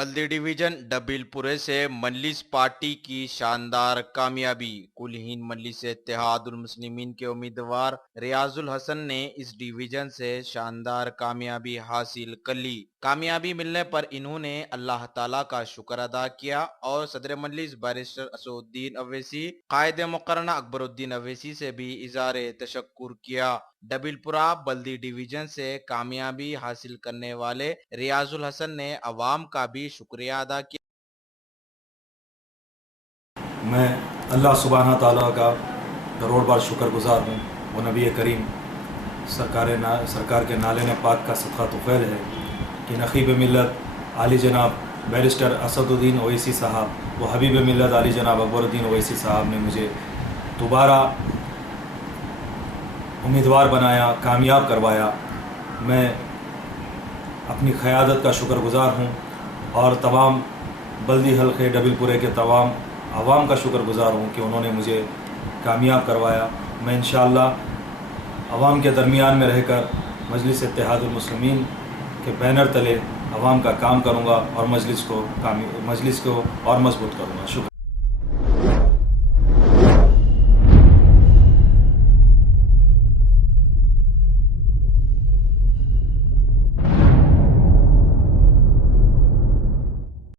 बल्दी division डबीलपुरे से मजलिस party की शानदार कामयाबी। कुलहीन मजलिस इत्तेहादुल मुस्लिमीन के उम्मीदवार रियाजुल हसन ने इस डिवीजन से शानदार कामयाबी हासिल कर ली। कामयाबी मिलने पर इन्होंने अल्लाह ताला का शुक्र अदा किया और सदर मजलिस बैरिस्टर असदुद्दीन अवैसी, कायद मुकर्रना अकबरुद्दीन अवैसी से भी इज़हार तशक्कुर किया। डबीलपुरा बल्दी डिवीजन से कामयाबी हासिल करने वाले रियाजुल हसन ने अवाम का भी शुक्रिया अदा किया। मैं अल्लाह सुब्हाना ताला का करोड़ बार शुक्रगुजार हूँ। वो नबी करीम सरकार के नाले पाक का सदका तुफ़ैल है कि नक़ीब मिल्लत आली जनाब बैरिस्टर असदुद्दीन ओवैसी साहब व हबीब मिल्लत आली जनाब अकबरुद्दीन ओवैसी साहब ने मुझे दोबारा उम्मीदवार बनाया, कामयाब करवाया। मैं अपनी क़यादत का शुक्रगुजार हूँ और तमाम बल्दी हल्के डबीलपुरे के तमाम आवाम का शुक्रगुजार हूँ कि उन्होंने मुझे कामयाब करवाया। मैं इंशाअल्लाह आवाम के दरमियान में रहकर मजलिस इत्तेहादुल मुस्लिमीन के बैनर तले आवाम का काम करूँगा और मजलिस को और मजबूत करूँगा। शुक्रिया।